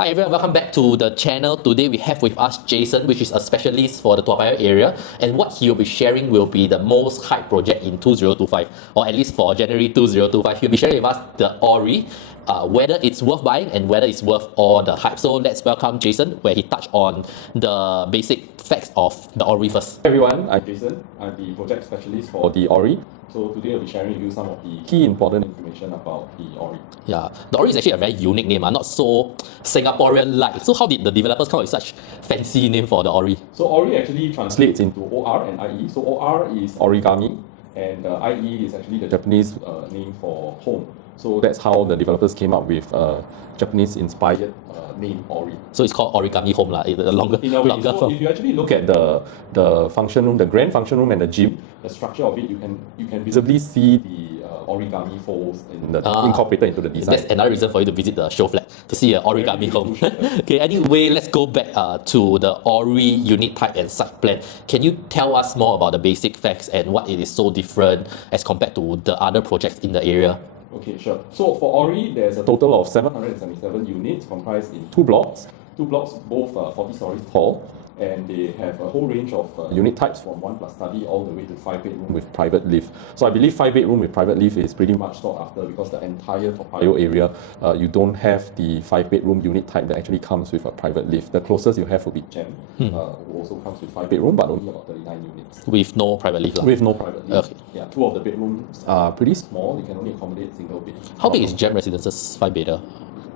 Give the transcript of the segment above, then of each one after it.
Hi everyone, welcome back to the channel. Today we have with us Jason, which is a specialist for the Toa Payoh area, and what he will be sharing will be the most hype project in 2025, or at least for January 2025. He'll be sharing with us the Orie, whether it's worth buying and whether it's worth all the hype. So let's welcome Jason, where he touched on the basic facts of the Orie first. Hey everyone, I'm Jason. I'm the project specialist for the Orie. So today I'll be sharing with you some of the key important information about the Orie. Yeah, the Orie is actually a very unique name, not so Singaporean-like. So how did the developers come up with such fancy name for the Orie? So Orie actually translates into OR and IE. So OR is origami, and IE is actually the Japanese name for home. So that's how the developers came up with Japanese-inspired name Orie. So it's called Origami Home, the longer so if you actually look at the function room, the grand function room and the gym, the structure of it, you can visibly see the origami folds incorporated into the design. That's another reason for you to visit the show flat, to see an Origami Home. Okay, anyway, let's go back to the Orie unit type and site plan. Can you tell us more about the basic facts and what it is so different as compared to the other projects in the area? Okay, sure. So for Orie, there's a total of 777 units comprised in two blocks both 40 stories tall, and they have a whole range of unit types from 1+ study all the way to 5-bedroom with private lift. So I believe 5-bedroom with private lift is pretty much sought after because the entire Toa Payoh area, you don't have the 5-bedroom unit type that actually comes with a private lift. The closest you have will be Gem, who also comes with 5-bedroom, but only about 39 units. With no private lift? With no private lift. Okay. Yeah, 2 of the bedrooms are pretty small. You can only accommodate single bed. How big is Gem Residences 5-bedder?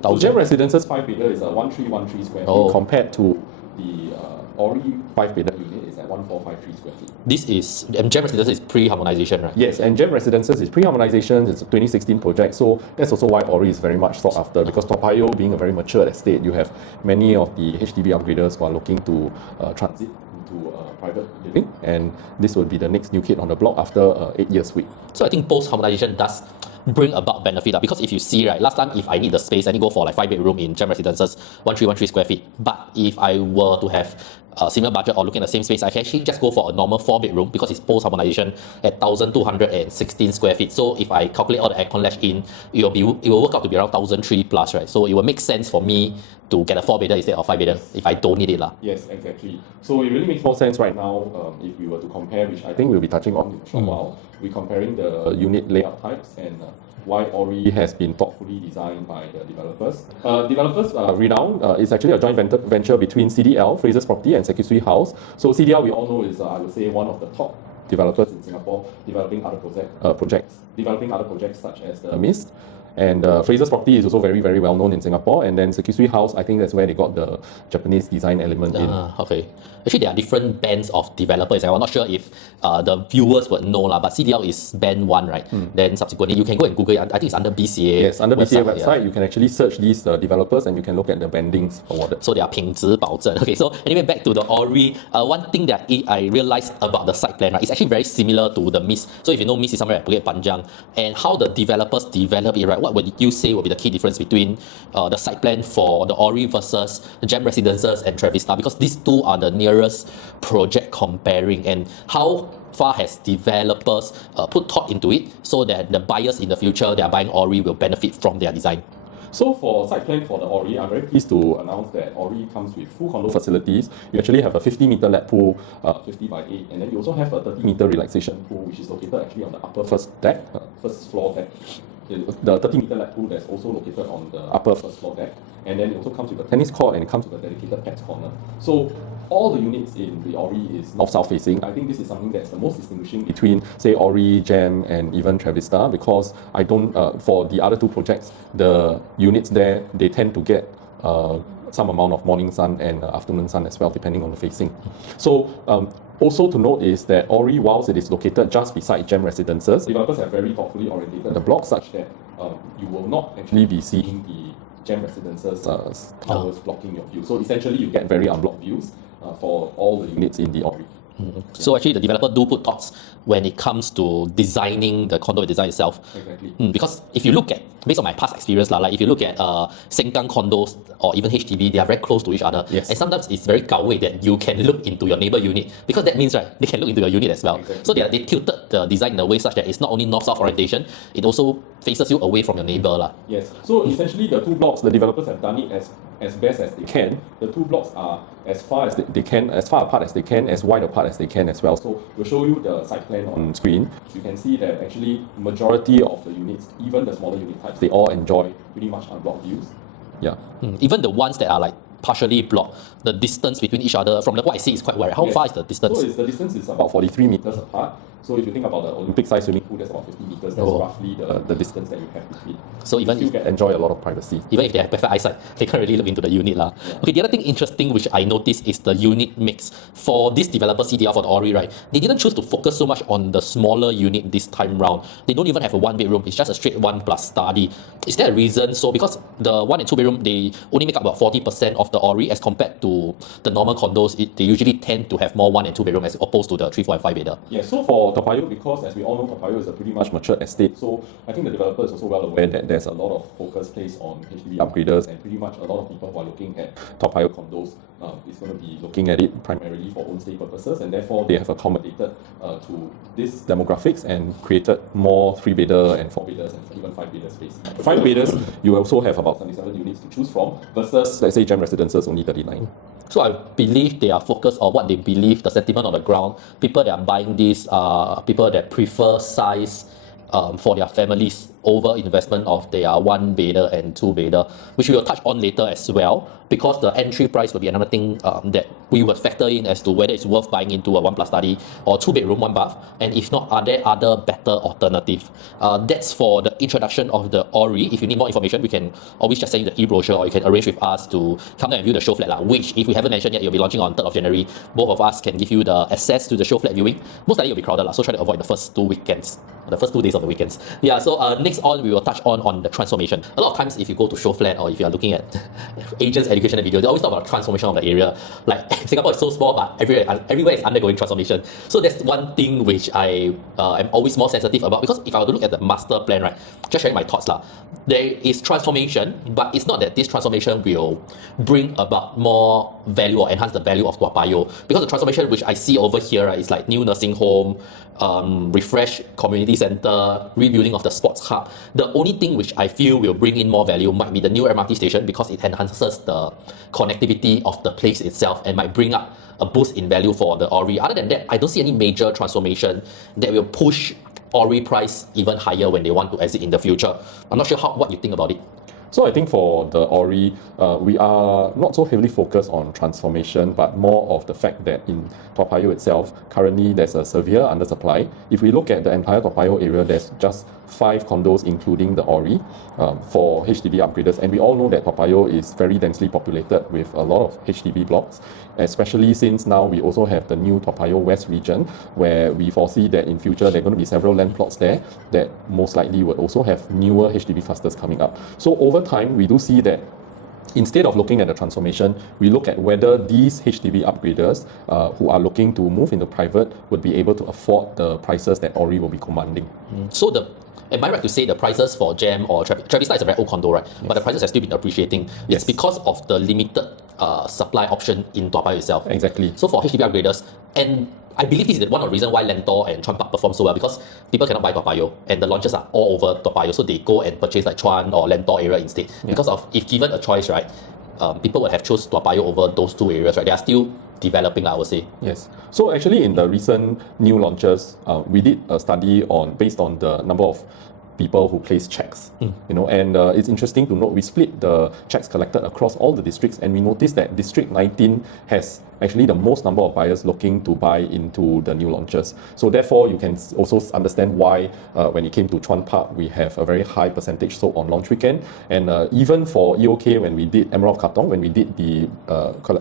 So Gem Residences 5-bedder is a 1313 square feet compared to the Orie 5-bedder unit is at 1453 square feet. This is, and Gem Residences is pre-harmonization, right? Yes, and Gem Residences is pre-harmonization. It's a 2016 project, so that's also why Orie is very much sought after, because Toa Payoh being a very mature estate, you have many of the HDB upgraders who are looking to transit into private living, and this will be the next new kid on the block after 8 years wait. So I think post-harmonization does bring about benefit, because if you see, right, last time if I need the space, I need to go for like 5-bedroom in Gem Residences, 1313 square feet. But if I were to have a similar budget or looking at the same space, I can actually just go for a normal 4-bedroom because it's post-harmonization at 1216 square feet. So if I calculate all the aircon latch in, it will work out to be around 1003 plus, right? So it will make sense for me to get a 4-bedder instead of 5-bedder if I don't need it. Yes, exactly. So it really makes more sense right now if we were to compare, which I think we'll be touching on in a short while. We're comparing the unit layout types and why Orie has been thoughtfully designed by the developers. Renowned is actually a joint venture between CDL, Fraser's Property, and Sekisui House. So CDL, we all know, is I would say one of the top developers in Singapore, developing other projects such as the Mist. And Fraser's Property is also very, very well known in Singapore. And then Sekisui House, I think that's where they got the Japanese design element in. Okay. Actually, there are different bands of developers. I'm not sure if the viewers would know, but CDL is band 1, right? Then subsequently, you can go and Google it. I think it's under BCA. Yes, under BCA website, you can actually search these developers and you can look at the bandings awarded. So they are 品质保证. Okay, so anyway, back to the Orie. One thing that I realized about the site plan, right, it's actually very similar to the Mist. So if you know Mist is somewhere at Bukit Panjang, and how the developers develop it, right, what would you say will be the key difference between the site plan for the Orie versus the Gem Residences and Trevista? Because these two are the nearest project comparing, and how far has developers put thought into it so that the buyers in the future, they are buying Orie, will benefit from their design? So for site plan for the Orie, I'm very pleased to announce that Orie comes with full condo facilities. You actually have a 50-meter lap pool, 50 by 8, and then you also have a 30-meter relaxation pool, which is located actually on the upper first floor deck. The 30-meter lap pool that's also located on the upper first floor deck, and then it also comes with a tennis court and it comes with a dedicated pets corner. So all the units in the Orie is north-south facing. I think this is something that's the most distinguishing between, say, Orie, Gem, and even Trevista, because I don't, for the other two projects, the units there, they tend to get some amount of morning sun and afternoon sun as well, depending on the facing. So also to note is that Orie, whilst it is located just beside Gem Residences, developers have very thoughtfully orientated the block such that you will not actually be seeing the Gem Residences towers blocking your view. So essentially you get very unblocked views for all the units in the Orie. So actually the developer do put thoughts when it comes to designing the condo design itself. Exactly. Because if you look at, based on my past experience, like if you look at Sengkang condos or even HDB, they are very close to each other. Yes. And sometimes it's very gao that you can look into your neighbor unit, because that means, right, they can look into your unit as well. Exactly. So they tilted the design in a way such that it's not only north-south orientation, it also faces you away from your neighbor lah. Yes. So essentially, the two blocks, the developers have done it as best as they can. The two blocks are as far as they can, as far apart as they can, as wide apart as they can as well. So we'll show you the site plan on screen. You can see that actually majority of the units, even the smaller unit types, they all enjoy pretty much unblocked views. Yeah. Even the ones that are like partially blocked, the distance between each other from what I see is quite wide. How far is the distance? So the distance is about 43 meters apart. So if you think about the Olympic size swimming pool, that's about 50 meters. That's roughly the distance that you have between. So even you can enjoy a lot of privacy. Even if they have perfect eyesight, they can't really look into the unit lah. Okay, the other thing interesting which I noticed is the unit mix. For this developer CDR for the Orie, right, they didn't choose to focus so much on the smaller unit this time round. They don't even have a 1-bedroom, it's just a straight 1 plus study. Is there a reason? So because the 1 and 2 bedroom, they only make up about 40% of the Orie as compared to the normal condos, they usually tend to have more 1 and 2 bedroom as opposed to the 3, 4 and 5 bedder. Yeah, so for Toa Payoh, because as we all know, Toa Payoh is a pretty much mature estate, so I think the developer is also well aware that there's a lot of focus placed on HDB upgraders, and pretty much a lot of people who are looking at Toa Payoh condos is going to be looking at it primarily for own stay purposes, and therefore they have accommodated to this demographics and created more 3-bedder and 4-bedders and even 5-bedder space. 5-bedders, you also have about 77 units to choose from versus, let's say, Gem Residences only 39. So I believe they are focused on what they believe, the sentiment on the ground. People that are buying this are people that prefer size for their families over investment of their 1-bedder and 2-bedder, which we will touch on later as well, because the entry price will be another thing that we will factor in as to whether it's worth buying into a 1 plus study or 2-bedroom, 1 bath, and if not, are there other better alternatives? That's for the introduction of the Orie. If you need more information, we can always just send you the e-brochure, or you can arrange with us to come down and view the show flat, which, if we haven't mentioned yet, you'll be launching on 3rd of January. Both of us can give you the access to the show flat viewing. Most likely you'll be crowded, so try to avoid the first 2 weekends, the first 2 days of the weekends. Yeah, so next on, we will touch on the transformation. A lot of times, if you go to show flat or if you are looking at agents' educational video, they always talk about transformation of the area. Like, Singapore is so small, but everywhere is undergoing transformation. So that's one thing which I am always more sensitive about, because if I were to look at the master plan, right, just sharing my thoughts lah, there is transformation, but it's not that this transformation will bring about more value or enhance the value of Toa Payoh, because the transformation which I see over here, right, is like new nursing home, refresh community center, rebuilding of the sports hub. The only thing which I feel will bring in more value might be the new MRT station, because it enhances the connectivity of the place itself and might bring up a boost in value for the Orie. Other than that, I don't see any major transformation that will push Orie price even higher when they want to exit in the future. I'm not sure what you think about it. So I think for the Orie, we are not so heavily focused on transformation, but more of the fact that in Toa Payoh itself, currently there's a severe undersupply. If we look at the entire Toa Payoh area, there's just 5 condos, including the Orie, for HDB upgraders. And we all know that Toa Payoh is very densely populated with a lot of HDB blocks, especially since now we also have the new Toa Payoh West region, where we foresee that in future there are going to be several land plots there that most likely would also have newer HDB clusters coming up. So over time, we do see that instead of looking at the transformation, we look at whether these HDB upgraders who are looking to move into private would be able to afford the prices that Orie will be commanding. So am I right to say the prices for Gem or Travistar is a very old condo, right? Yes. But the prices have still been appreciating. Yes. It's because of the limited supply option in Toa Payoh itself. Exactly. So for HDB upgraders, and I believe this is one of the reasons why Lentor and Chuan Park perform so well, because people cannot buy Toa Payoh and the launches are all over Toa Payoh, so they go and purchase like Chuan or Lentor area instead. Yeah. Because of, if given a choice, right, people would have chose Toa Payoh over those 2 areas, right? They are still developing, I would say. Yes. So actually in the recent new launches, we did a study based on the number of people who place checks, and it's interesting to note we split the checks collected across all the districts, and we noticed that District 19 has actually the most number of buyers looking to buy into the new launches. So therefore, you can also understand why when it came to Chuan Park, we have a very high percentage sold on launch weekend. And even for EOK, when we did Emerald of Katong, when we did the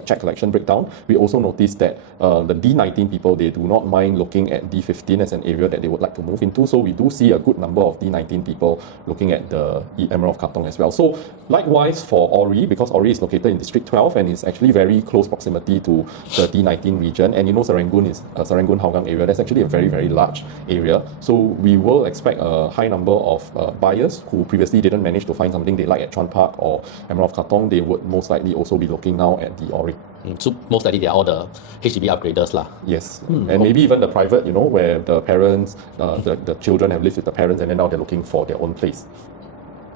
check collection breakdown, we also noticed that the D19 people, they do not mind looking at D15 as an area that they would like to move into. So we do see a good number of D19 people looking at the Emerald of Katong as well. So likewise for Orie, because Orie is located in District 12 and is actually very close proximity to the D19 region, and Serangoon is Serangoon Hougang area, that's actually a very, very large area. So we will expect a high number of buyers who previously didn't manage to find something they like at Chuan Park or Emerald of Katong. They would most likely also be looking now at the Orie. So most likely they are all the HDB upgraders lah. Yes, and maybe even the private, where the parents, the children have lived with the parents, and then now they're looking for their own place.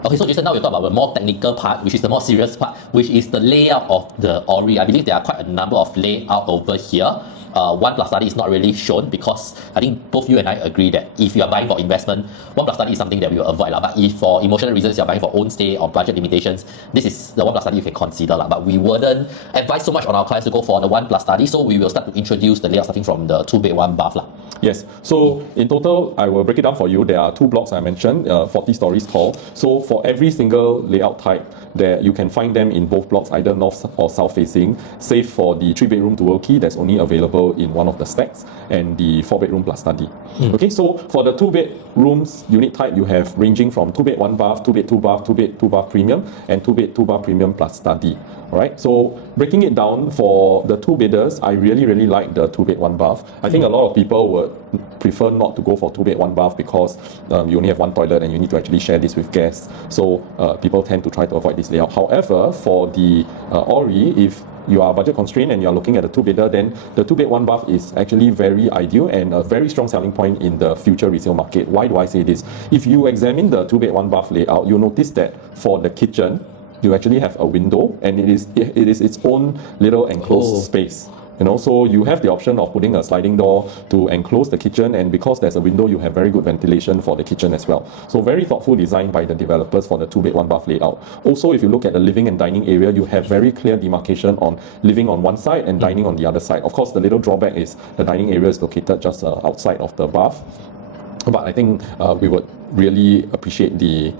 Okay, so Jason, now we talk about the more technical part, which is the more serious part, which is the layout of the Orie. I believe there are quite a number of layout over here. One plus study is not really shown because I think both you and I agree that if you are buying for investment, one plus study is something that we will avoid. But if for emotional reasons you are buying for own stay or budget limitations, this is the one plus study you can consider. But we wouldn't advise so much on our clients to go for the one plus study, so we will start to introduce the layout starting from the 2-bed 1 bath. Yes, so in total, I will break it down for you. There are 2 blocks I mentioned, 40 stories tall. So for every single layout type, there you can find them in both blocks, either north or south facing, save for the 3-bedroom dual key that's only available in one of the stacks, and the 4-bedroom plus study. Okay, so for the 2-bedrooms unit type, you have ranging from 2-bed 1 bath, 2-bed 2 bath, 2-bed 2 bath premium, and 2-bed 2 bath premium plus study. Alright, so breaking it down for the 2-bedders, I really like the 2-bed 1 bath. I think a lot of people would prefer not to go for 2-bed 1 bath because you only have 1 toilet and you need to actually share this with guests. So people tend to try to avoid this layout. However, for the Orie, if you are budget constrained and you are looking at a 2-bedder, then the 2-bed 1 bath is actually very ideal and a very strong selling point in the future resale market. Why do I say this? If you examine the 2-bed 1 bath layout, you'll notice that for the kitchen, you actually have a window, and it is its own little enclosed space. So you have the option of putting a sliding door to enclose the kitchen, and because there's a window, you have very good ventilation for the kitchen as well. So very thoughtful design by the developers for the 2-bed 1 bath layout. Also, if you look at the living and dining area, you have very clear demarcation on living on one side and dining on the other side. Of course, the little drawback is the dining area is located just outside of the bath, but I think we would really appreciate the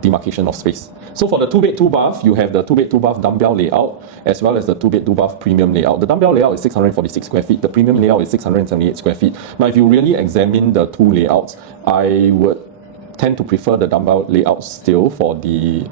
demarcation of space. So for the 2-bed 2 bath, you have the 2-bed 2 bath dumbbell layout as well as the 2-bed 2 bath premium layout. The dumbbell layout is 646 square feet. The premium layout is 678 square feet. Now, if you really examine the 2 layouts, I would tend to prefer the dumbbell layout still for the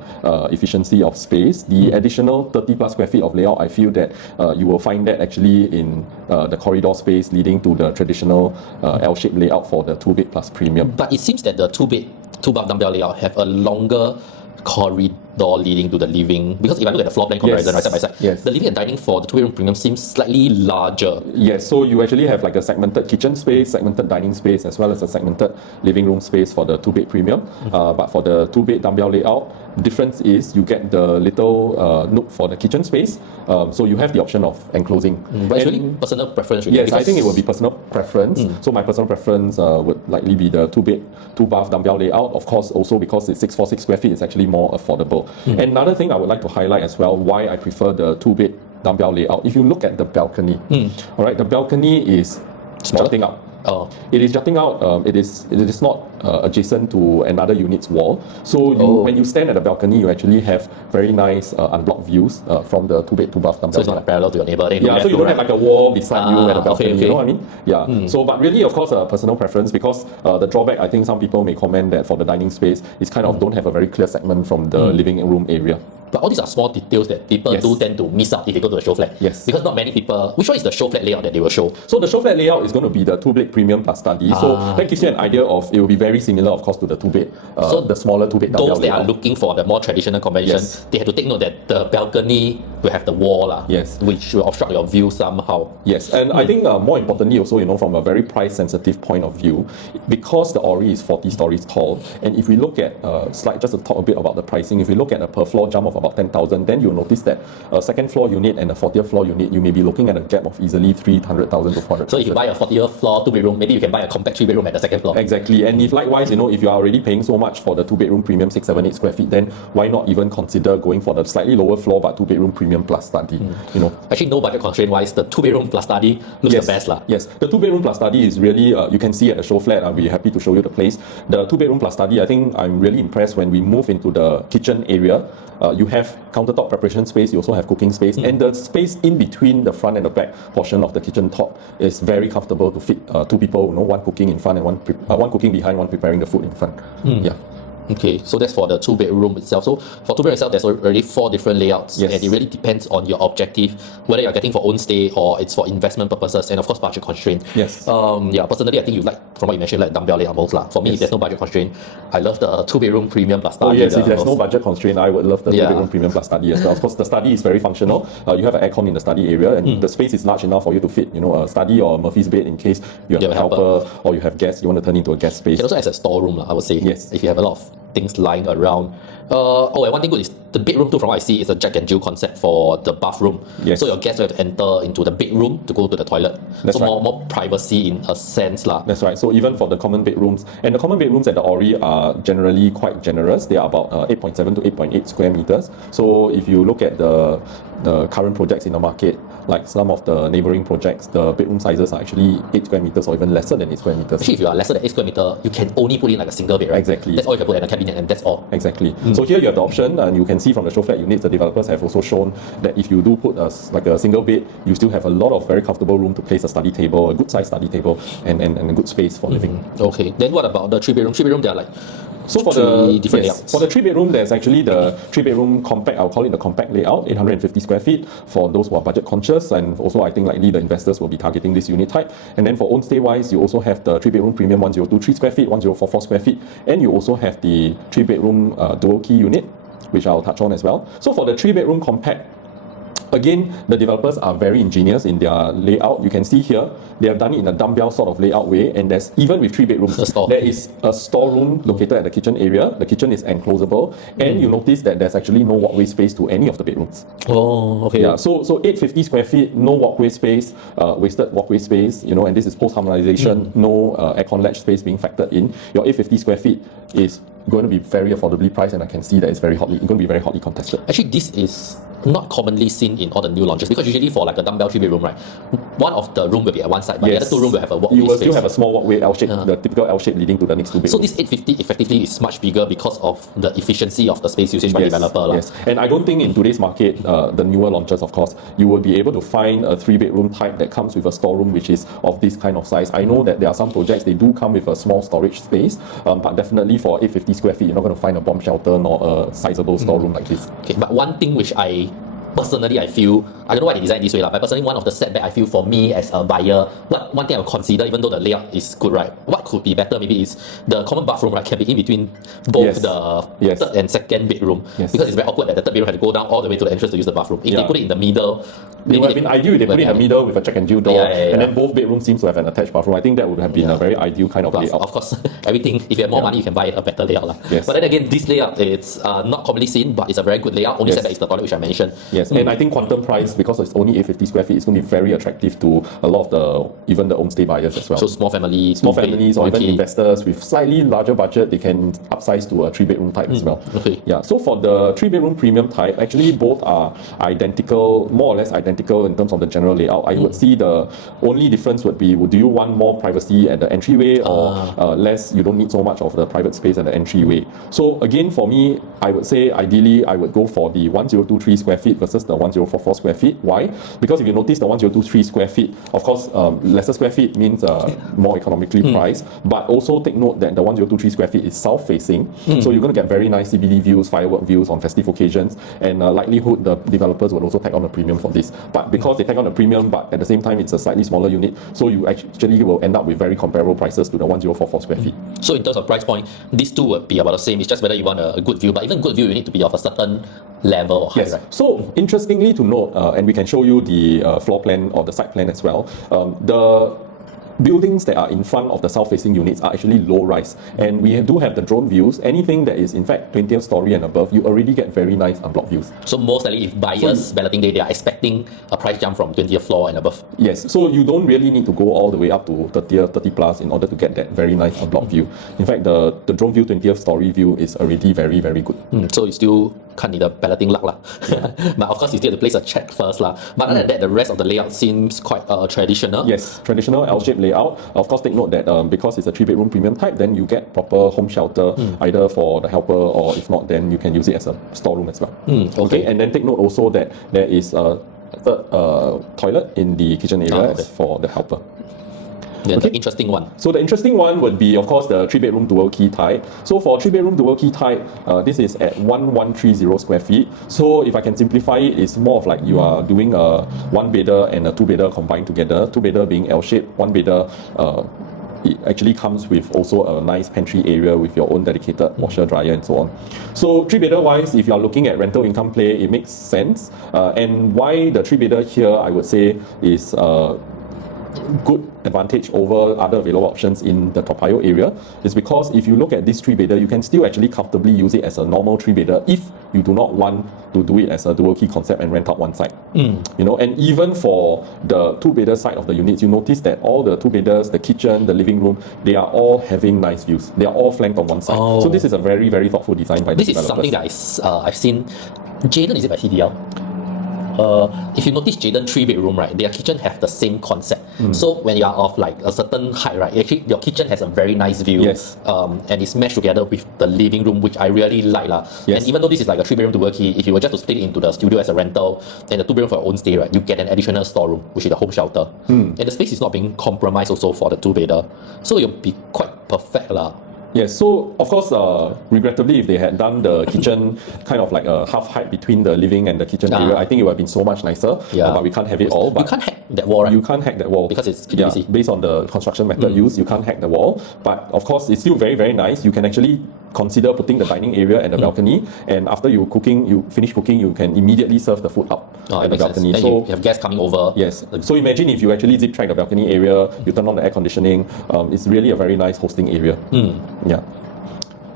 efficiency of space. The additional 30 plus square feet of layout, I feel that you will find that actually in the corridor space leading to the traditional L-shaped layout for the 2-bed plus premium. But it seems that the 2-bed 2 bath dumbbell layout have a longer corridor leading to the living, because if I look at the floor plan comparison right side by side, the living and dining for the 2-bedroom premium seems slightly larger. Yes, so you actually have like a segmented kitchen space, segmented dining space, as well as a segmented living room space for the 2-bed premium. But for the 2-bed dumbbell layout, the difference is you get the little nook for the kitchen space, so you have the option of enclosing. But it's really personal preference. Really, yes, I think it will be personal preference. So my personal preference would likely be the 2-bed 2 bath dumbbell layout. Of course, also because it's 646 square feet, it's actually more affordable. And another thing I would like to highlight as well, why I prefer the 2-bed dumbbell layout. If you look at the balcony, all right, the balcony is jutting out. It is jutting out. It is not adjacent to another unit's wall. So when you stand at the balcony, you actually have very nice unblocked views from the 2-bed 2 bath dumbbell. So it's not like parallel to your neighbor. So you don't have like a wall beside you at the balcony. You know what I mean? Yeah. So, but really, of course, a personal preference, because the drawback, I think some people may comment that for the dining space, it's kind of don't have a very clear segment from the living room area. But all these are small details that people do tend to miss out if they go to the show flat. Yes. Because not many people. Which one is the show flat layout that they will show? So the show flat layout is going to be the 2-bed premium plus study. So that gives you an idea of, it will be very similar, of course, to the 2-bed. So the smaller 2-bed dumbbell those that layout. are looking for the more traditional convention, they have to take note that the balcony will have the wall, which will obstruct your view somehow. Yes, and I think more importantly also, from a very price sensitive point of view, because the Orie is 40 stories tall, and if we look at just to talk a bit about the pricing, if we look at a per floor jump of about 10,000, then you'll notice that a second floor unit and a 40th floor unit, you may be looking at a gap of easily 300,000 to 400,000. So if you buy a 40th floor 2-bedroom, maybe you can buy a compact 3-bedroom at the second floor. Exactly, and if likewise, if you are already paying so much for the 2-bedroom premium 678 square feet, then why not even consider going for the slightly lower floor but 2-bedroom premium plus study? Actually, no budget constraint wise, the 2-bedroom plus study looks the best lah. Yes, the 2-bedroom plus study is really you can see at the show flat. I'll be happy to show you the place. The 2-bedroom plus study, I think I'm really impressed when we move into the kitchen area. You have countertop preparation space, you also have cooking space, and the space in between the front and the back portion of the kitchen top is very comfortable to fit 2 people, one cooking in front and one cooking behind, one preparing the food in front. Okay, so that's for the 2-bedroom itself. So for 2-bedroom itself, there's already 4 different layouts, Yes. and it really depends on your objective, whether you're getting for own stay or it's for investment purposes, and of course budget constraint. Yes. Yeah, personally, I think you like, from what you mentioned, like dumbbell layout most lah. For me, if there's no budget constraint, I love the 2-bedroom premium plus study. Oh yes, if there's no budget constraint, I would love the Yeah. 2-bedroom premium plus study as well. Of course, the study is very functional. You have an aircon in the study area, and the space is large enough for you to fit, a study or a Murphy's bed in case you have You a have a helper or you have guests, you want to turn into a guest space. It also as a storeroom, I would say. Yes. If you have a lot of things lying around. And one thing good is the bedroom too, from what I see, is a Jack and Jill concept for the bathroom. Yes. So your guests will have to enter into the bedroom to go to the toilet. That's so right. more privacy in a sense lah. That's right. So even for the common bedrooms, and the common bedrooms at the Orie are generally quite generous. They are about 8.7 to 8.8 square meters. So if you look at the current projects in the market, like some of the neighboring projects, the bedroom sizes are actually 8 square meters or even lesser than 8 square meters. Actually, if you are lesser than 8 square meter, you can only put in like a single bed, right? Exactly. That's all you can put in a cabinet, and that's all. Exactly. So here you have the option, and you can see from the show flat units, the developers have also shown that if you do put a single bed, you still have a lot of very comfortable room to place a study table, a good sized study table, and a good space for living. Okay. Then what about the 3-bedroom? 3-bedroom, they are like So for three different layouts. for the 3-bedroom, there's actually the 3-bedroom compact. I'll call it the compact layout, 850 square feet for those who are budget conscious, and also I think likely the investors will be targeting this unit type. And then for own stay wise, you also have the 3-bedroom premium 1023 square feet, 1044 square feet, and you also have the 3-bedroom dual key unit, which I'll touch on as well. So for the 3-bedroom compact, again, the developers are very ingenious in their layout. You can see here, they have done it in a dumbbell sort of layout way, and there's, even with 3 bedrooms, A store. there is a storeroom located at the kitchen area. The kitchen is enclosable, and you notice that there's actually no walkway space to any of the bedrooms. Oh, okay. Yeah, so 850 square feet, no walkway space, wasted walkway space, and this is post-harmonization, no aircon latch space being factored in. Your 850 square feet is going to be very affordably priced, and I can see that it's going to be very hotly contested. Actually, this is not commonly seen in all the new launches, because usually for like a dumbbell 3-bedroom, right, one of the room will be at one side, but the other 2 rooms will have a walkway You will space. still have a small walkway L shape, the typical L shape leading to the next 2 bedrooms. So this 850 effectively is much bigger because of the efficiency of the space usage by developer. Yes, and I don't think in today's market, the newer launches, of course, you will be able to find a 3-bedroom type that comes with a storeroom which is of this kind of size. I know that there are some projects, they do come with a small storage space, but definitely for 850 square feet, you're not going to find a bomb shelter nor a sizable storeroom like this. Okay, but one thing which I feel, I don't know why they designed this way, but personally, one of the setback I feel for me as a buyer, one thing I would consider, even though the layout is good, right, what could be better maybe is the common bathroom, right, can be in between both the third and second bedroom, because it's very awkward that the third bedroom had to go down all the way to the entrance to use the bathroom. If they put it in the middle, it would have been ideal if they put it in the middle with a Jack and Jill door, and then both bedrooms seems to have an attached bathroom. I think that would have been a very ideal kind of layout. Of course, everything, if you have more money, you can buy a better layout. Yes. But then again, this layout, it's not commonly seen, but it's a very good layout. Only setback is the toilet, which I mentioned. Yes, and I think quantum price, because it's only 850 square feet, it's going to be very attractive to a lot of even the own stay buyers as well. So small families or even investors with slightly larger budget, they can upsize to a 3-bedroom type as well. Okay. Yeah. So for the 3-bedroom premium type, actually both are identical, more or less identical in terms of the general layout. I would see the only difference would be, do you want more privacy at the entryway or less? You don't need so much of the private space at the entryway. So again, for me, I would say ideally I would go for the 1023 square feet versus the 1044 square feet. Why? Because if you notice the 1023 square feet, of course, lesser square feet means more economically priced, but also take note that the 1023 square feet is south facing, so you're going to get very nice CBD views, firework views on festive occasions, and likelihood the developers will also tag on a premium for this. But because they tag on a premium, but at the same time it's a slightly smaller unit, so you actually will end up with very comparable prices to the 1044 square feet. So in terms of price point, these two would be about the same. It's just whether you want a good view, but even good view, you need to be of a certain level or height, right? So interestingly to note, and we can show you the floor plan or the site plan as well, the buildings that are in front of the south-facing units are actually low-rise, and we do have the drone views. Anything that is in fact 20th story and above, you already get very nice unblocked views. So most likely, if buyers balloting day, they are expecting a price jump from 20th floor and above. Yes, so you don't really need to go all the way up to 30 plus in order to get that very nice unblocked view. In fact, the drone view 20th story view is already very, very good. So you still can't need a balloting luck lah. But of course, you still have to place a check first lah. But other than that, the rest of the layout seems quite traditional. Yes, traditional L-shaped layout. Of course, take note that because it's a 3-bedroom premium type, then you get proper home shelter either for the helper, or if not, then you can use it as a storeroom as well. Okay, and then take note also that there is a third toilet in the kitchen area for the helper. Then the interesting one. So the interesting one would be, of course, the 3-bedroom dual key type. So for 3-bedroom dual key type, this is at 1130 square feet. So if I can simplify it, it's more of like you are doing a 1-bedder and a 2-bedder combined together. 2-bedder being L-shaped, 1-bedder it actually comes with also a nice pantry area with your own dedicated washer, dryer, and so on. So 3-bedder wise, if you are looking at rental income play, it makes sense. And why the 3-bedder here, I would say, is good advantage over other available options in the Toa Payoh area is because if you look at this 3-bedder, you can still actually comfortably use it as a normal 3-bedder if you do not want to do it as a dual key concept and rent out one side. You know, and even for the 2-bedder side of the units, you notice that all the 2-bedders, the kitchen, the living room, they are all having nice views. They are all flanked on one side. So this is a very, very thoughtful design by the developers. This is something that I've seen. Jayden, is it by CDL? If you notice Jayden 3-bedroom, right, their kitchen have the same concept. So when you are of like a certain height, right, actually your kitchen has a very nice view. And it's meshed together with the living room, which I really like. And even though this is like a 3-bedroom dual key, if you were just to split it into the studio as a rental and the 2-bedroom for your own stay, right, you get an additional storeroom, which is the home shelter. And the space is not being compromised also for the 2-bedder. So you'll be quite perfect. Yes, so of course, regrettably, if they had done the kitchen kind of like a half height between the living and the kitchen area, I think it would have been so much nicer. But we can't have it all. But you can't hack that wall, right? You can't hack that wall because it's PVC. Based on the construction method used, you can't hack the wall. But of course, it's still very, very nice. You can actually consider putting the dining area and the balcony, and after you finish cooking, you can immediately serve the food up at the balcony. So you have guests coming over. Yes. So imagine if you actually zip track the balcony area, you turn on the air conditioning. It's really a very nice hosting area. Yeah.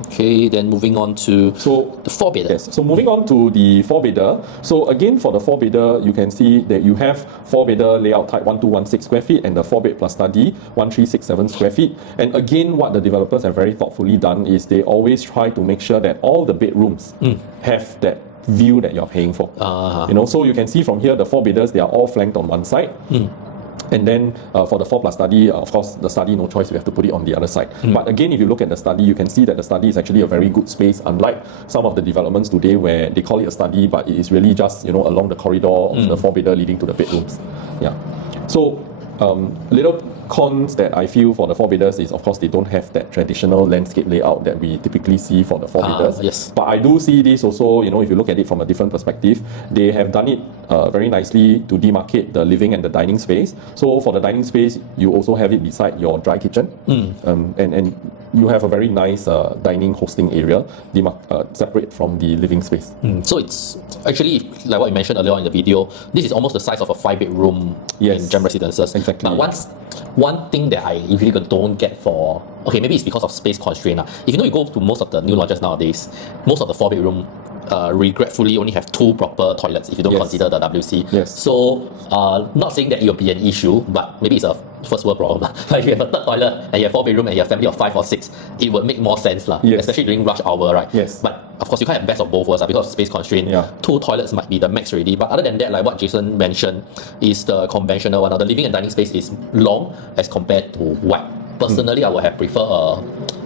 Okay, then moving on to the 4-bedder. Yes, so moving on to the 4-bedder. So again, for the 4-bedder, you can see that you have 4-bedder layout type 1216 square feet and the 4-bed plus study 1367 square feet. And again, what the developers have very thoughtfully done is they always try to make sure that all the bedrooms have that view that you're paying for. You know, so you can see from here, the 4-bedders, they are all flanked on one side. And then for the 4 plus study, of course, the study, no choice, we have to put it on the other side. But again, if you look at the study, you can see that the study is actually a very good space, unlike some of the developments today where they call it a study, but it is really just, you know, along the corridor of the 4-bedder leading to the bedrooms. Yeah. So, little cons that I feel for the 4-bedders is, of course, they don't have that traditional landscape layout that we typically see for the 4-bedders. But I do see this also, you know, if you look at it from a different perspective, they have done it very nicely to demarcate the living and the dining space. So for the dining space, you also have it beside your dry kitchen. And you have a very nice dining hosting area separate from the living space. So it's actually, like what you mentioned earlier on in the video, this is almost the size of a 5-bedroom in gem residences. Exactly. But one thing that I usually don't get for, okay, maybe it's because of space constraint. If you know, you go to most of the new launches nowadays, most of the 4-bedroom regretfully only have 2 proper toilets if you don't consider the WC. So not saying that it will be an issue, but maybe it's a first world problem. But if you have a 3rd toilet and you have 4-bedroom and you have family of 5 or 6, it would make more sense, especially during rush hour, right? But of course, you can't have best of both worlds because of space constraint. 2 toilets might be the max already. But other than that, like what Jason mentioned, is the conventional one. Now, the living and dining space is long as compared to wide. Personally, I would have preferred a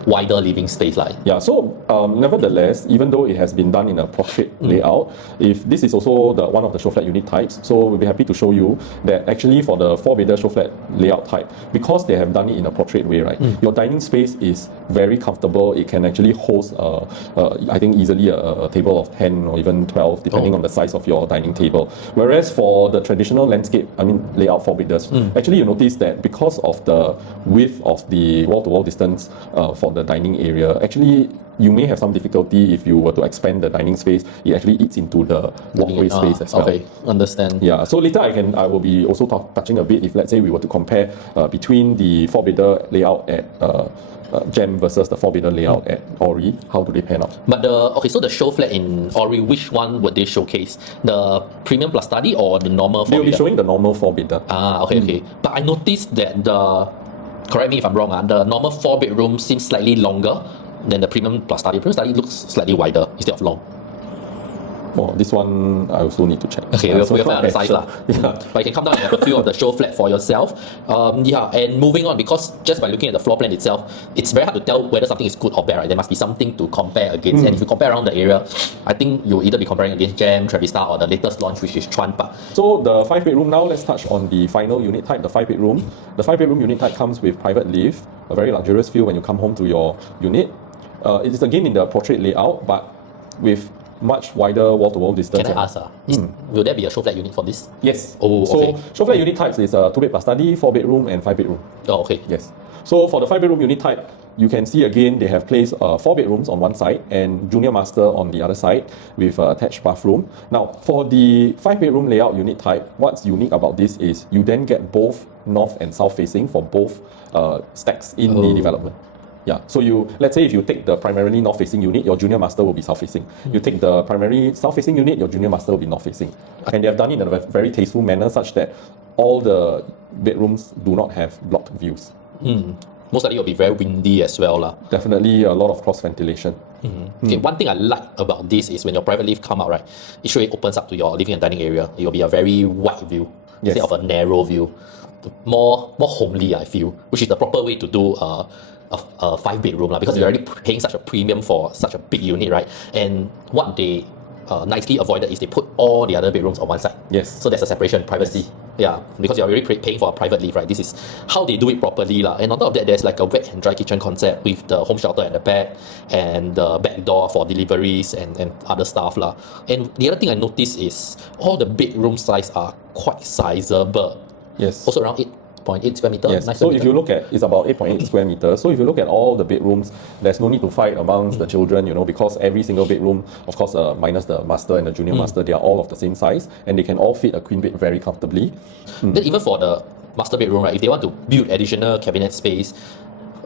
wider living space. So nevertheless, even though it has been done in a portrait layout, if this is also one of the show flat unit types, so we'll be happy to show you that actually for the 4-bedder show flat layout type, because they have done it in a portrait way, right, your dining space is very comfortable. It can actually host, I think, easily a table of 10 or even 12, depending on the size of your dining table. Whereas for the traditional landscape, layout 4-bedders, actually you notice that because of the width of the wall-to-wall distance for the dining area, actually you may have some difficulty if you were to expand the dining space. It actually eats into the walkway space as well. Okay, understand. Yeah, so later I will be also touching a bit if, let's say, we were to compare between the 4-bedder layout at Gem versus the 4-bedder layout at Orie. How do they pan out? But so the show flat in Orie, which one would they showcase? The premium plus study or the normal 4-bedder? They'll be showing the normal 4-bedder. Okay. But I noticed that correct me if I'm wrong, the normal 4-bedroom seems slightly longer than the premium plus study. Premium study looks slightly wider instead of long. Oh, this one I also need to check. Okay, we'll find out the size sure. lah. Yeah. But you can come down and have a feel of the show flat for yourself. Yeah, and moving on, because just by looking at the floor plan itself, it's very hard to tell whether something is good or bad, right? There must be something to compare against. And if you compare around the area, I think you'll either be comparing against Gem, Trevista, or the latest launch, which is Chuan Park. So the 5-bedroom now, let's touch on the final unit type, the 5-bedroom. The 5-bedroom unit type comes with private lift, a very luxurious feel when you come home to your unit. It is again in the portrait layout, but with much wider wall-to-wall distance. Can I ask, will there be a show flat unit for this? Yes. Oh, okay. So show flat unit types is a 2-bed plus study, 4-bedroom, and 5-bedroom. Oh, okay. Yes. So for the 5-bedroom unit type, you can see again they have placed 4 bedrooms on one side and junior master on the other side with attached bathroom. Now for the 5-bedroom layout unit type, what's unique about this is you then get both north and south facing for both stacks in the development. Yeah, so let's say if you take the primarily north-facing unit, your junior master will be south-facing. You take the primary south-facing unit, your junior master will be north-facing. And they have done it in a very tasteful manner such that all the bedrooms do not have blocked views. Most likely it'll be very windy as well lah. Definitely a lot of cross ventilation. Okay, one thing I like about this is when your private lift come out, right, it surely opens up to your living and dining area. It will be a very wide view instead of a narrow view. More homely, I feel, which is the proper way to do a 5-bedroom because you're already paying such a premium for such a big unit, right? And what they nicely avoided is they put all the other bedrooms on one side. Yes. So there's a separation, privacy. Yeah, because you're already paying for a private lift, right? This is how they do it properly lah. And on top of that, there's like a wet and dry kitchen concept with the home shelter at the back and the back door for deliveries and other stuff lah. And the other thing I noticed is all the bedroom size are quite sizable. Yes. Also around 8.8 square meter. Yes. Nice So square if meter. you look at, it's about 8.8 square meters. So if you look at all the bedrooms, there's no need to fight amongst the children, because every single bedroom, of course, minus the master and the junior master, they are all of the same size and they can all fit a queen bed very comfortably. Then even for the master bedroom, right, if they want to build additional cabinet space,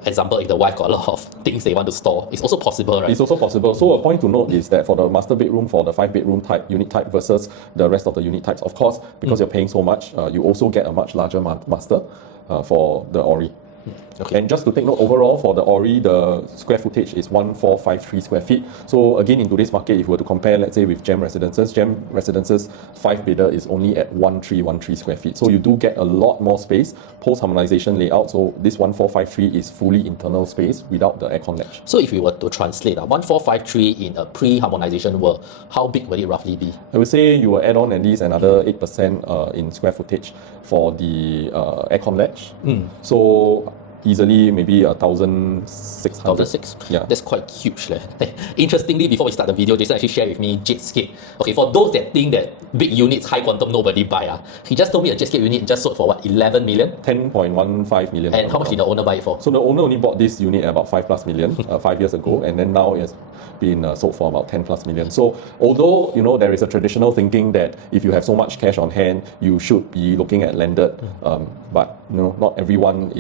example, if the wife got a lot of things they want to store, it's also possible, right? It's also possible. So a point to note is that for the master bedroom, for the 5-bedroom type, unit type versus the rest of the unit types, of course, because you're paying so much, you also get a much larger master for the Orie. Okay. And just to take note, overall for the Orie, the square footage is 1453 square feet. So again, in today's market, if we were to compare, let's say with Gem Residences 5-bedder is only at 1313 square feet. So you do get a lot more space post-harmonization layout. So this 1453 is fully internal space without the aircon latch. So if we were to translate 1453 in a pre-harmonization world, how big would it roughly be? I would say you will add on at least another 8% in square footage for the aircon latch. So easily maybe 1,600. 1,006? Yeah. That's quite huge. Interestingly, before we start the video, Jason actually shared with me Jetscape. Okay, for those that think that big units, high quantum, nobody buy, he just told me a Jetscape unit just sold for what, 11 million? 10.15 million. And how much did the owner buy it for? So the owner only bought this unit at about 5+ million 5 years ago, and then now it's been sold for about 10+ million. So although there is a traditional thinking that if you have so much cash on hand, you should be looking at landed, but not everyone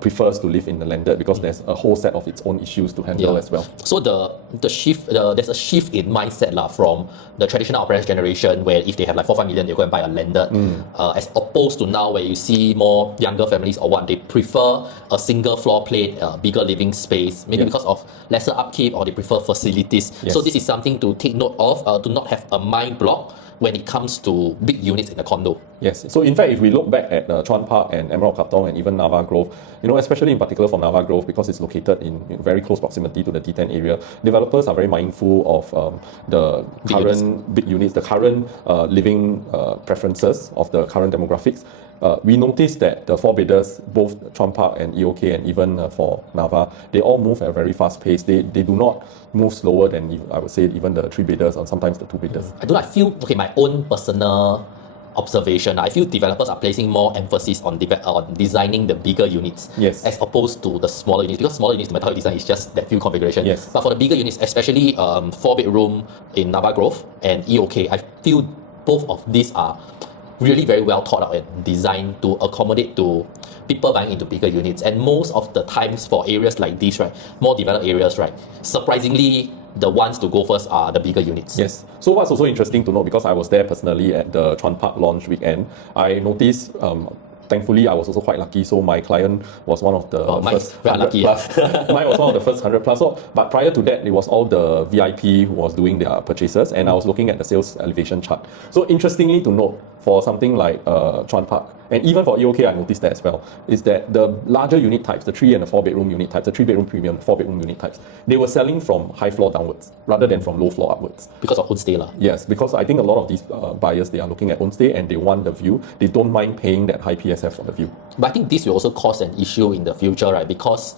prefers to live in the landed because there's a whole set of its own issues to handle as well. So the shift, there's a shift in mindset from the traditional parents generation where if they have like 4-5 million, they go and buy a landed, as opposed to now where you see more younger families or what, they prefer a single floor plate, bigger living space, maybe because of lesser upkeep or they prefer facilities. Yes. So this is something to take note of, to not have a mind block when it comes to big units in a condo. Yes. So in fact, if we look back at Chuan Park and Emerald Katong and even Nava Grove, especially in particular for Nava Grove, because it's located in very close proximity to the T10 area, developers are very mindful of the current big units, the current living preferences of the current demographics. We noticed that the 4-bedders, both Chuan Park and EOK and even for Nava, they all move at a very fast pace. They do not move slower than, I would say, even the 3-bedders or sometimes the 2-bedders. I feel, my own personal observation, I feel developers are placing more emphasis on designing the bigger units as opposed to the smaller units, because smaller units, no matter how you design, is just that few configuration. Yes. But for the bigger units, especially 4-bedroom in Nava Grove and EOK, I feel both of these are really very well thought out and designed to accommodate to people buying into bigger units. And most of the times for areas like these, right, more developed areas, right, surprisingly, the ones to go first are the bigger units. Yes. So what's also interesting to note, because I was there personally at the Chuan Park launch weekend, I noticed thankfully, I was also quite lucky. So my client was one of the mine's first very 100 lucky. plus. Mine was one of the first 100 plus. So, but prior to that, it was all the VIP who was doing their purchases, and I was looking at the sales elevation chart. So interestingly to note, for something like Chuan Park, and even for EOK, I noticed that as well, is that the larger unit types, the 3 and the 4 bedroom unit types, the 3 bedroom premium, the 4 bedroom unit types, they were selling from high floor downwards rather than from low floor upwards. Because of own stay lah. Yes, because I think a lot of these buyers, they are looking at own stay and they want the view. They don't mind paying that high PSF for the view. But I think this will also cause an issue in the future, right? Because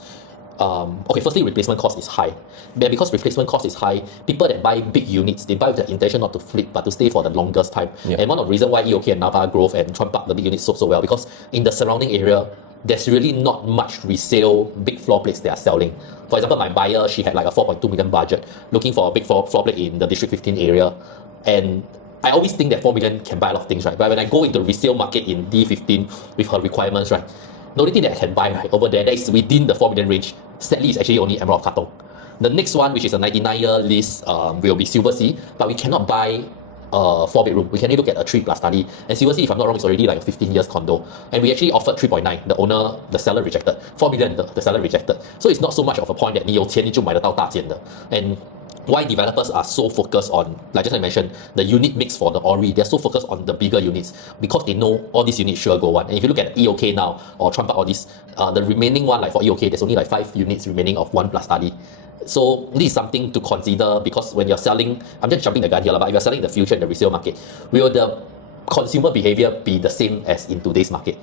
okay, firstly, replacement cost is high. But because replacement cost is high, people that buy big units, they buy with the intention not to flip, but to stay for the longest time. Yeah. And one of the reasons why EOK and Nava Grove and Chuan Park, the big units sold so well, because in the surrounding area, there's really not much resale big floor plates they are selling. For example, my buyer, she had like a 4.2 million budget, looking for a big floor plate in the District 15 area. And I always think that 4 million can buy a lot of things, right? But when I go into resale market in D15 with her requirements, right, the only thing that I can buy right over there that is within the 4 million range, sadly, is actually only Emerald Katong. The next one, which is a 99-year lease, will be Silver Sea, but we cannot buy a 4 bedroom. We can only look at a 3 plus study. And Silver Sea, if I'm not wrong, is already like a 15 years condo. And we actually offered 3.9. The owner, the seller rejected. 4 million, the seller rejected. So it's not so much of a point that 你有钱你就买得到大间的. And why developers are so focused on, like just like I mentioned, the unit mix for the Orie, they're so focused on the bigger units because they know all these units sure go one. And if you look at EOK now or Chuan Park, all this, the remaining one, like for EOK, there's only like 5 units remaining of 1 plus study. So this is something to consider because when you're selling, I'm just jumping the gun here, but if you're selling in the future in the resale market, will the consumer behavior be the same as in today's market?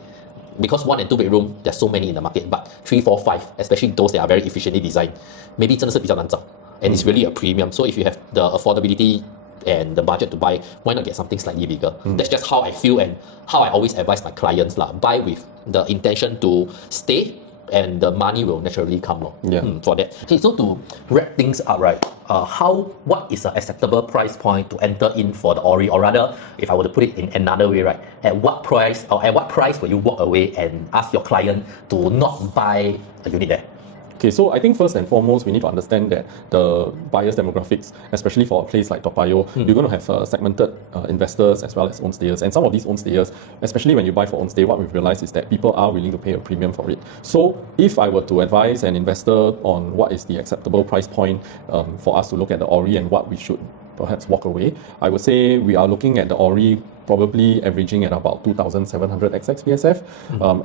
Because 1 and 2 bedroom, there's so many in the market, but 3, 4, 5, especially those that are very efficiently designed, maybe 真的是比较难找. And it's really a premium. So if you have the affordability and the budget to buy, why not get something slightly bigger? That's just how I feel and how I always advise my clients lah. Buy with the intention to stay, and the money will naturally come for that. Okay, so to wrap things up, right? What is an acceptable price point to enter in for the Orie, or rather, if I were to put it in another way, right? At what price will you walk away and ask your client to not buy a unit there? Okay, so I think first and foremost, we need to understand that the buyers' demographics, especially for a place like Toa Payoh, you're going to have segmented investors as well as own stayers. And some of these own stayers, especially when you buy for own stay, what we've realized is that people are willing to pay a premium for it. So if I were to advise an investor on what is the acceptable price point for us to look at the Orie and what we should perhaps walk away, I would say we are looking at the Orie probably averaging at about 2,700 XX PSF,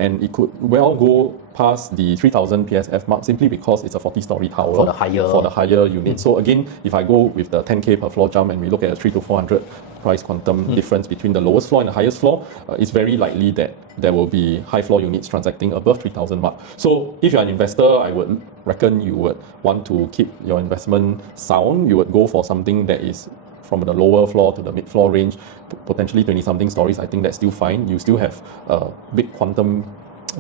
and it could well go past the 3,000 PSF mark simply because it's a 40-story tower for the higher unit. So again, if I go with the 10K per floor jump and we look at a 3 to 400 price quantum difference between the lowest floor and the highest floor, it's very likely that there will be high floor units transacting above 3,000 mark. So if you're an investor, I would reckon you would want to keep your investment sound. You would go for something that is from the lower floor to the mid floor range, potentially 20-something stories. I think that's still fine. You still have a big quantum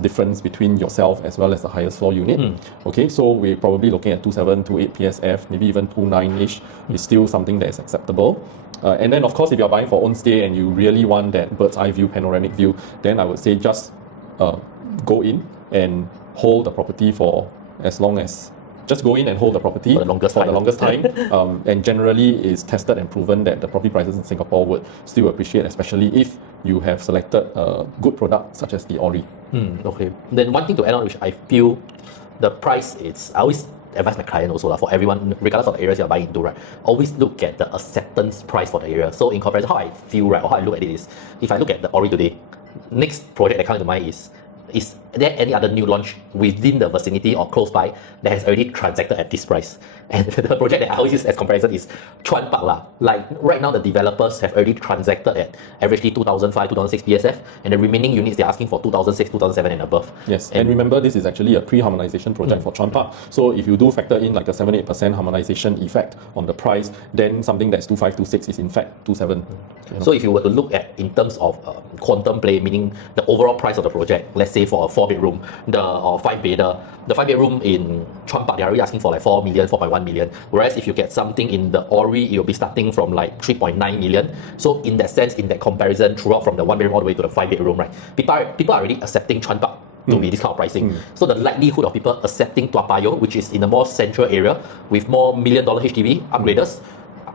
difference between yourself as well as the highest floor unit. Okay, so we're probably looking at 2.7, 2.8 PSF, maybe even 2.9-ish is still something that is acceptable. And then of course, if you're buying for own stay and you really want that bird's eye view, panoramic view, then I would say just go in and hold the property for as long as just go in and hold the property for the longest time. And generally is tested and proven that the property prices in Singapore would still appreciate, especially if you have selected a good product such as the Orie. Okay. Then one thing to add on, which I feel the price is, I always advise my client also for everyone, regardless of the areas you're buying into, right? Always look at the acceptance price for the area. So in comparison, how I feel, right, or how I look at it is, if I look at the Orie today, next project that comes to mind is there any other new launch within the vicinity or close by that has already transacted at this price? And the project that I always use as comparison is Chuan Park lah. Like right now, the developers have already transacted at averagely 2005, 2006 PSF, and the remaining units they're asking for 2006, 2007 and above. Yes, and remember this is actually a pre-harmonization project for Chuan Park. So if you do factor in like a 7-8% harmonization effect on the price, then something that's 2.5, 2.6 is in fact 2.7. So if you were to look at in terms of quantum play, meaning the overall price of the project, let's say for a 4-bedroom, or 5-bedder, the 5-bedroom in Chuan Park, they're already asking for like 4 million, 4.1 million. Whereas if you get something in the Orie, it will be starting from like 3.9 million. So in that sense, in that comparison, throughout from the 1-bedroom all the way to the 5-bedroom, right? People are already accepting Chuan Park to be this kind of pricing. So the likelihood of people accepting Toa Payoh, which is in a more central area with more $1 million HDB upgraders,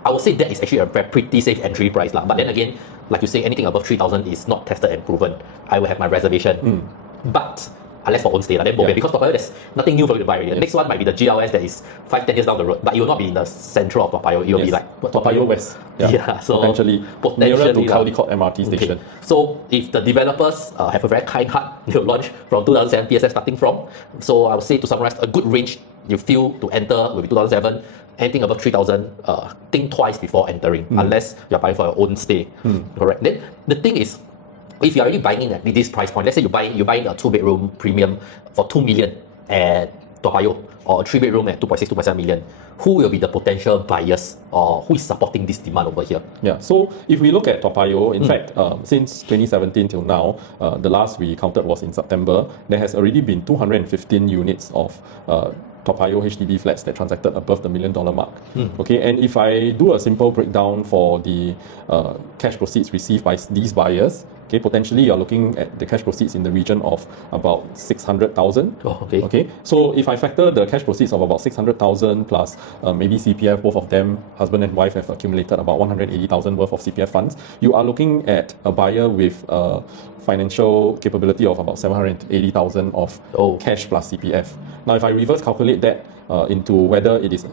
I would say that is actually a pretty safe entry price. But then again, like you say, anything above 3,000 is not tested and proven. I will have my reservation. But unless for own stay, then because Toa Payoh, there's nothing new for you to buy already. The next one might be the GLS that is 5-10 years down the road, but it will not be in the central of Toa Payoh. It will be like Toa Payoh West. So potentially nearer to Caldecott MRT station. So if the developers have a very kind heart, they'll launch from 2007 PSF starting from. So I would say, to summarize, a good range you feel to enter will be 2007. Anything above 3,000, think twice before entering, unless you're buying for your own stay. Correct. Then the thing is, if you're already buying in at this price point, let's say you buy a 2-bedroom premium for 2 million at Toa Payoh, or a 3-bedroom at 2.6, 2.7 million, who will be the potential buyers, or who is supporting this demand over here? Yeah, so if we look at Toa Payoh, in fact, since 2017 till now, the last we counted was in September, there has already been 215 units of Toa Payoh HDB flats that transacted above the $1 million mark. Okay, and if I do a simple breakdown for the cash proceeds received by these buyers, okay, potentially you're looking at the cash proceeds in the region of about 600,000. Okay. So if I factor the cash proceeds of about 600,000 plus maybe CPF, both of them, husband and wife, have accumulated about 180,000 worth of CPF funds, you are looking at a buyer with financial capability of about 780,000 of cash plus CPF. Now, if I reverse calculate that into whether it is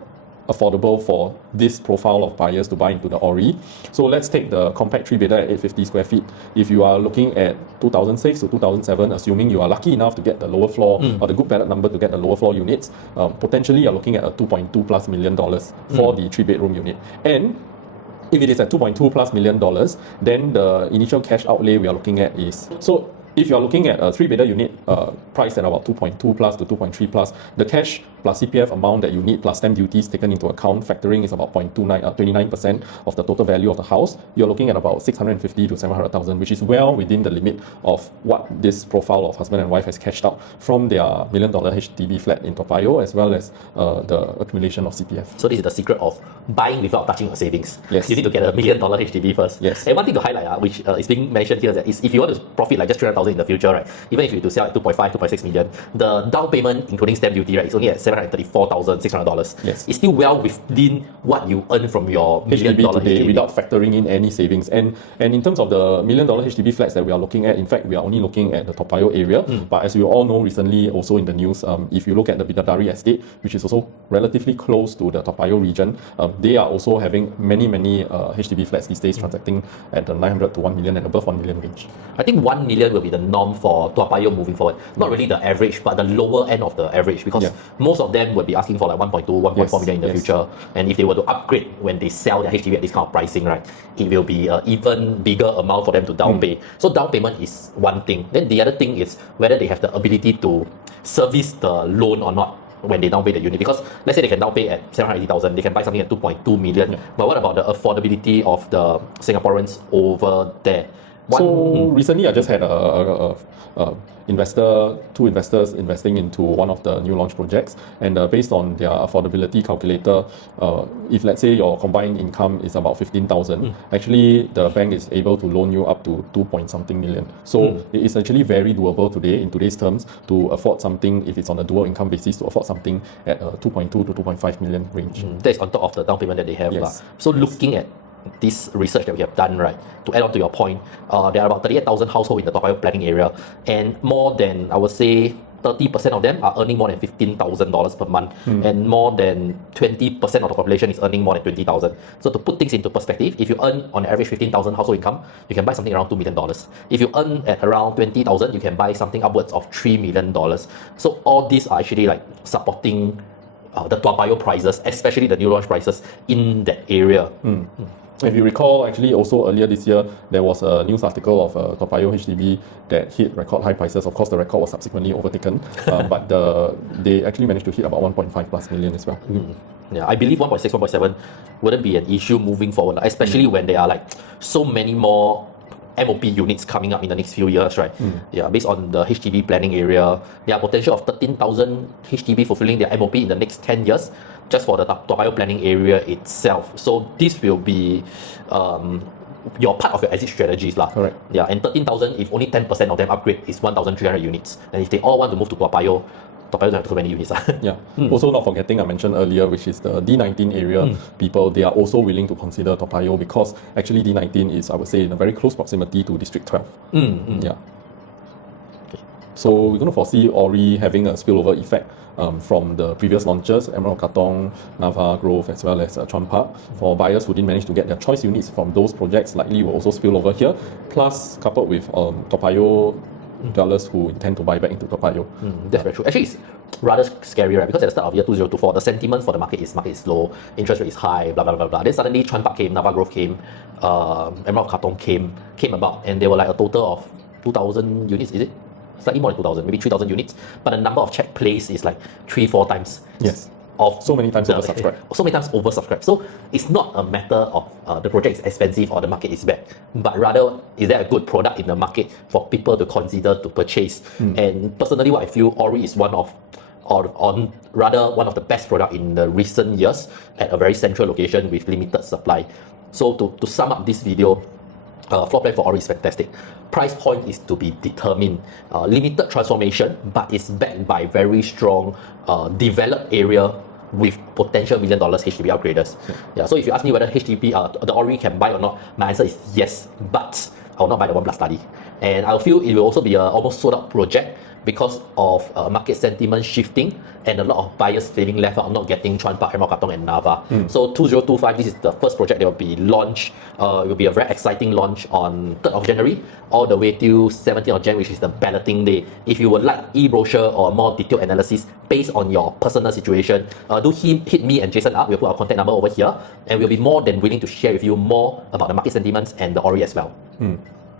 affordable for this profile of buyers to buy into the Orie. So let's take the compact 3-bedder at 850 square feet. If you are looking at 2006 to 2007, assuming you are lucky enough to get the lower floor or the good ballot number to get the lower floor units, potentially you're looking at a $2.2+ million for the 3-bedroom unit. And if it is at $2.2+ million, then the initial cash outlay we are looking at is, so if you're looking at a 3-bedder unit priced at about 2.2 plus to 2.3 plus, the cash plus CPF amount that you need plus stamp duties taken into account, factoring is about 29% of the total value of the house. You're looking at about 650 to 700,000, which is well within the limit of what this profile of husband and wife has cashed out from their $1 million HDB flat in Toa Payoh, as well as the accumulation of CPF. So this is the secret of buying without touching your savings. Yes. You need to get a $1 million HDB first. Yes. And one thing to highlight, which is being mentioned here, is if you want to profit like just 300,000 in the future, right, even if you to sell at 2.5, 2.6 million, the down payment, including stamp duty, right, is only at $734,600. Yes. It's still well within what you earn from your $1 million today HDB. without factoring in any savings. And in terms of the $1 million HDB flats that we are looking at, in fact, we are only looking at the Toa Payoh area. But as you all know, recently also in the news, if you look at the Bidadari estate, which is also relatively close to the Toa Payoh region, they are also having many HDB flats these days transacting at the 900 to 1 million and above 1 million range. I think 1 million will be the norm for Toa Payoh moving forward. Not really the average, but the lower end of the average, because most of them would be asking for like 1.2, 1.4 million in the future. And if they were to upgrade when they sell their HDB at this kind of pricing, right, it will be an even bigger amount for them to down pay. So down payment is one thing. Then the other thing is whether they have the ability to service the loan or not when they downpay the unit. Because let's say they can downpay at 780,000, they can buy something at 2.2 million. But what about the affordability of the Singaporeans over there? Recently I just had two investors investing into one of the new launch projects, and based on their affordability calculator, if let's say your combined income is about 15,000, actually the bank is able to loan you up to 2-point-something million. So it is actually very doable today in today's terms to afford something, if it's on a dual income basis, to afford something at 2.2 to 2.5 million range. That's on top of the down payment that they have. Yes. So looking at this research that we have done, right, to add on to your point, there are about 38,000 households in the Toa Payoh planning area, and more than, I would say, 30% of them are earning more than $15,000 per month, and more than 20% of the population is earning more than 20,000. So to put things into perspective, if you earn on average 15,000 household income, you can buy something around $2 million. If you earn at around 20,000, you can buy something upwards of $3 million. So all these are actually like supporting the Toa Payoh prices, especially the new launch prices in that area. If you recall, actually also earlier this year, there was a news article of Toa Payoh HDB that hit record high prices. Of course, the record was subsequently overtaken, but they actually managed to hit about 1.5+ million as well. Yeah, I believe 1.6, 1.7 wouldn't be an issue moving forward, especially when there are like so many more MOP units coming up in the next few years, right? Yeah, based on the HDB planning area, there are potential of 13,000 HDB fulfilling their MOP in the next 10 years, just for the Toa Payoh planning area itself. So this will be your part of your exit strategies, lah. Correct. Yeah, and 13,000, if only 10% of them upgrade, is 1,300 units. And if they all want to move to Toa Payoh, Toa Payoh don't have so many units. Yeah. Also, not forgetting I mentioned earlier, which is the D19 area people, they are also willing to consider Toa Payoh because actually D19 is, I would say, in a very close proximity to District 12. Yeah. So we're going to foresee Orie having a spillover effect from the previous launches, Emerald Katong, Nava Grove, as well as Chuan Park. For buyers who didn't manage to get their choice units from those projects, likely will also spill over here. Plus, coupled with Toa Payoh dwellers who intend to buy back into Toa Payoh. That's very true. Actually, it's rather scary, right? Because at the start of year 2024, the sentiment for the market is low, interest rate is high, blah blah blah blah. Then suddenly Chuan Park came, Nava Grove came, Emerald Katong came about, and they were like a total of 2,000 units. Is it? Slightly more than 2,000, maybe 3,000 units, but the number of check placed is like 3-4 times. Yes. Of so many times oversubscribed. So many times oversubscribed. So it's not a matter of the project is expensive or the market is bad, but rather is there a good product in the market for people to consider to purchase. And personally, what I feel Orie is one of the best product in the recent years at a very central location with limited supply. So to sum up this video, floor plan for Orie is fantastic. Price point is to be determined. Limited transformation, but it's backed by very strong developed area with potential $1 million HDB upgraders. Yeah. So if you ask me whether HDB the Orie can buy or not, my answer is yes, but I will not buy the 1+ study. And I feel it will also be an almost sold out project because of market sentiment shifting and a lot of buyers feeling left out, not getting Chuan Park, Emerald Katong, and Nava. So 2025, this is the first project that will be launched. It will be a very exciting launch on 3rd of January, all the way till 17th of January, which is the balloting day. If you would like e-brochure or more detailed analysis based on your personal situation, do hit me and Jason up. We'll put our contact number over here, and we'll be more than willing to share with you more about the market sentiments and the Orie as well.